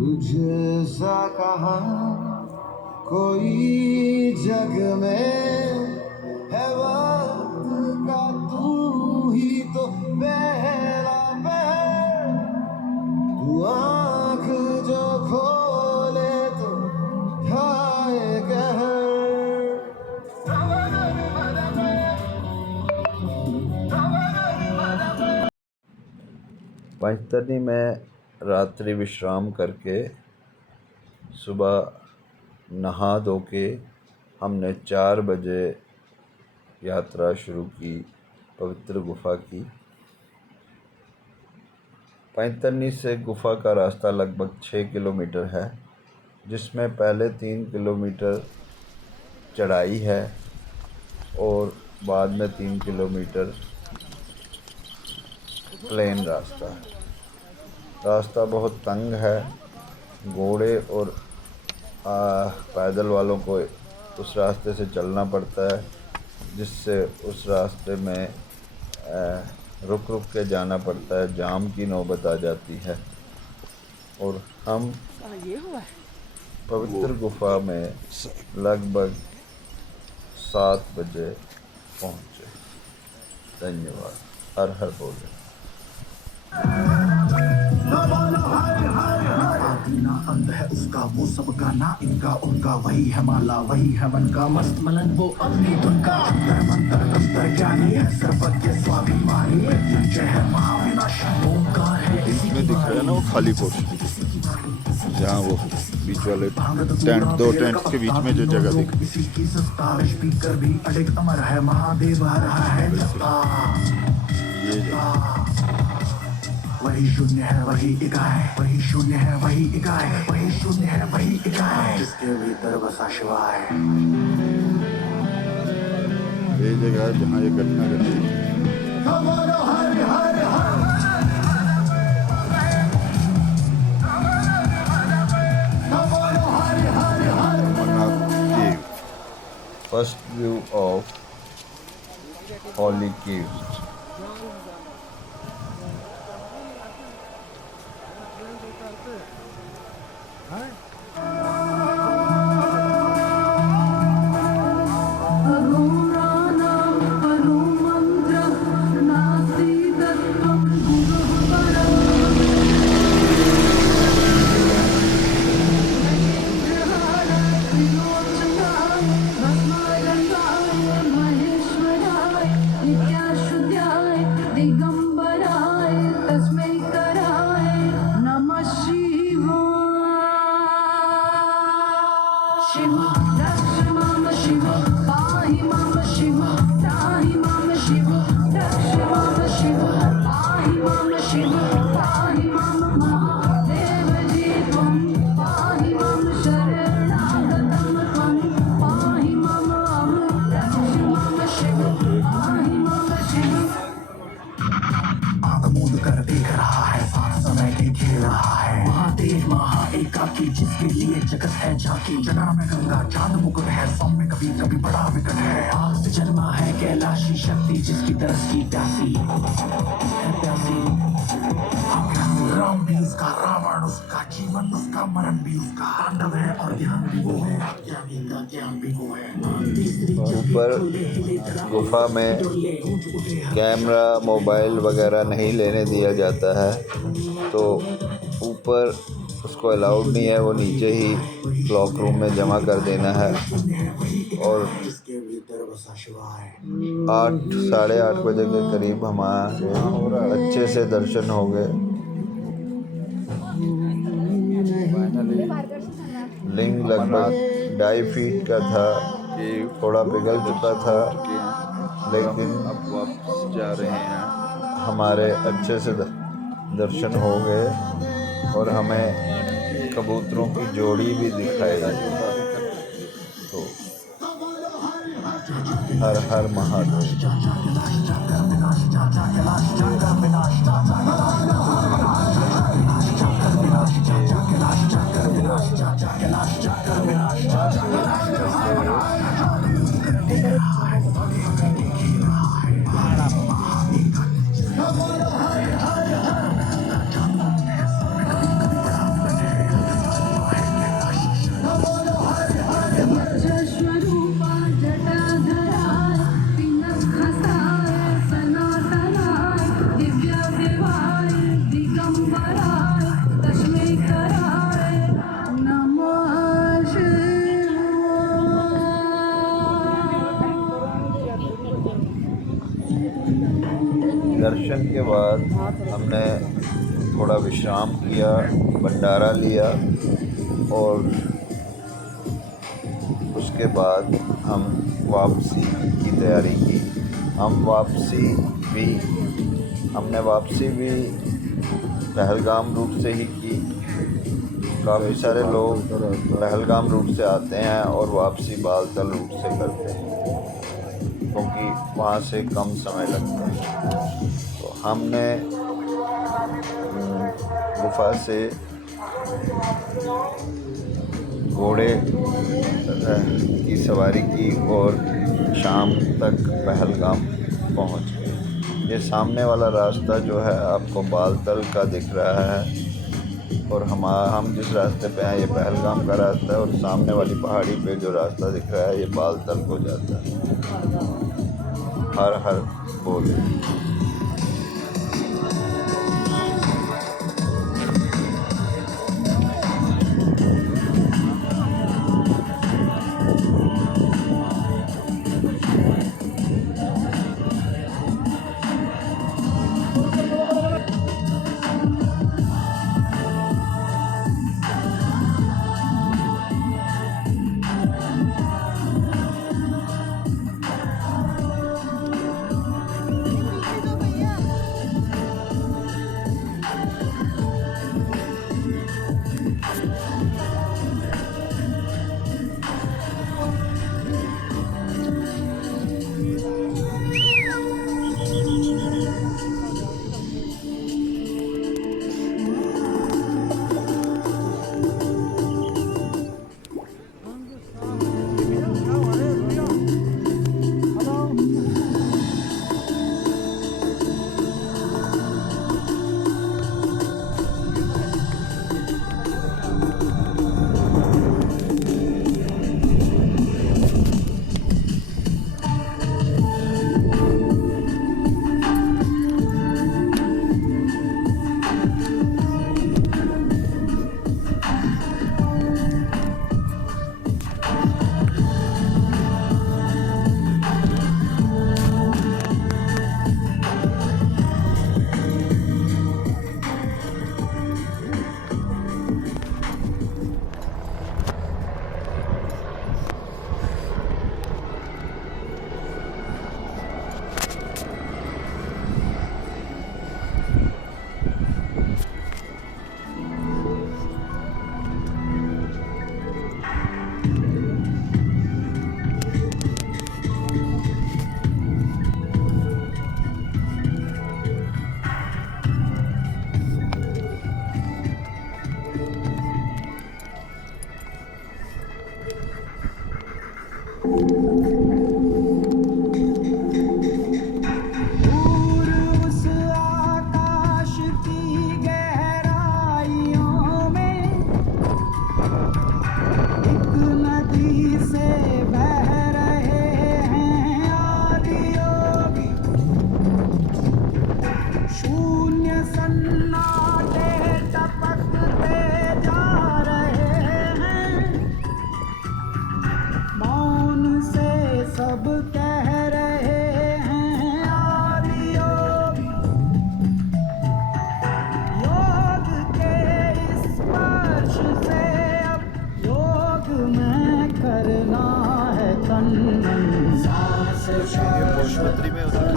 तुझसा कहाँ कोई जग में है, वक्त का तू ही तो पहला पहर। तू आँख जो खोले तो ढाए कहर। पैंतनी में रात्रि विश्राम करके सुबह नहा धो के हमने 4 बजे यात्रा शुरू की पवित्र गुफा की। पैंतनी से गुफा का रास्ता लगभग 6 किलोमीटर है, जिसमें पहले 3 किलोमीटर चढ़ाई है और बाद में 3 किलोमीटर प्लेन रास्ता है। रास्ता बहुत तंग है, घोड़े और पैदल वालों को उस रास्ते से चलना पड़ता है, जिससे उस रास्ते में रुक रुक के जाना पड़ता है। जाम की नौबत आ जाती है और हम पवित्र गुफा में लगभग 7 बजे पहुँचे। धन्यवाद। हर हर बोले। ना अंत है उसका, वो सबका ना इनका उनका, वही है माला वही है मन का, मस्त मलन वो अपनी धुन का। मंत्र तंत्र ज्ञानी है, सर्वज्ञ स्वाभिमानी, जय है महाविनाशी ओंकार है। इसमें दिख रहा है ना वो खाली पोर्शन, जहाँ वो बीच वाले टेंट, 2 टेंट के बीच में जो जगह दिख रही है। इसी की सत्ता स्पीकर भी अडिग अमर है, महादेव आ रहा है। वही शून्य है वही इकाई, वही शून्य है वही इकाई, वही शून्य है वही इकाई, जिसके भीतर बसा शिवाय। ये जगह जहाँ ये घटना घटी। First view of Holy Caves. जिसके लिए जगत है झांकी, जना में गंगा चांद मुकुट है, सौम्य कभी कभी बड़ा विकट है। आग से जन्मा है कैलाशी शक्ति, जिसकी तरस की प्यासी है प्यासी। राम भी उसका, रावण उसका, जीवन उसका, मरण भी उसका, पांडव है और ध्यान भी वो है, ज्ञानी का ज्ञान भी वो है। ऊपर गुफा में कैमरा मोबाइल वगैरह नहीं लेने दिया जाता है, तो ऊपर उसको अलाउड नहीं है, वो नीचे ही क्लॉक रूम में जमा कर देना है। और 8 साढ़े 8 बजे के करीब हमारे अच्छे से दर्शन हो गए। लिंग लगभग 2.5 फीट का था, थोड़ा पिघल चुका था, लेकिन अब वापस जा रहे हैं। हमारे अच्छे से दर्शन हो गए और हमें कबूतरों की जोड़ी भी दिखाई। तो हर हर महादेव। दर्शन के बाद हमने थोड़ा विश्राम किया, भंडारा लिया और उसके बाद हम वापसी की तैयारी की। हमने वापसी भी पहलगाम रूट से ही की। काफ़ी सारे लोग पहलगाम रूट से आते हैं और वापसी बालतल रूट से करते हैं, क्योंकि वहाँ से कम समय लगता है। तो हमने गुफा से घोड़े की सवारी की और शाम तक पहलगाम पहुँच गए। ये सामने वाला रास्ता जो है आपको बालतल का दिख रहा है, और हम जिस रास्ते पे हैं ये पहलगाम का रास्ता है, और सामने वाली पहाड़ी पे जो रास्ता दिख रहा है ये बालतल को जाता है। हर हर बोले। पशुपति में उधर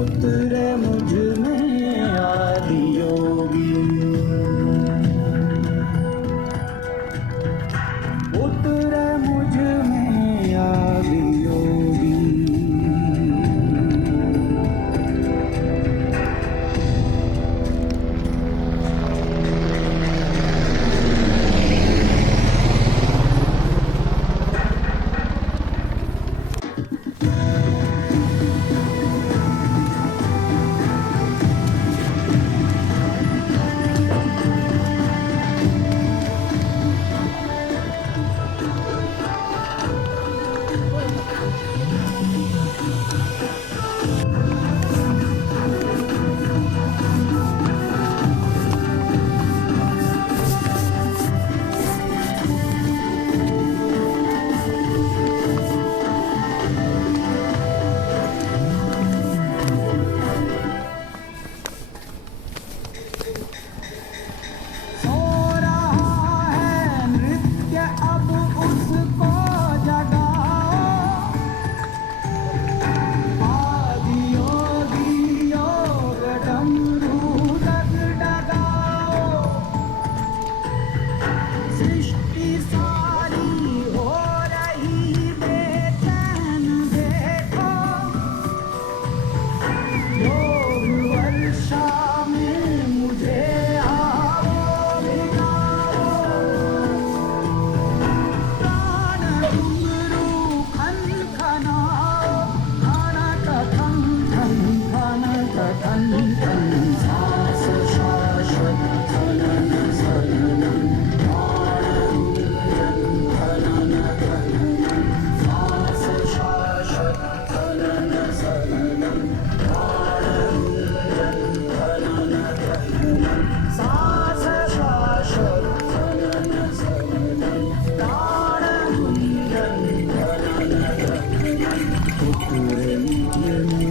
उतरे मुझ में आदि योगी, उतरे मुझ में आदि योगी। करनी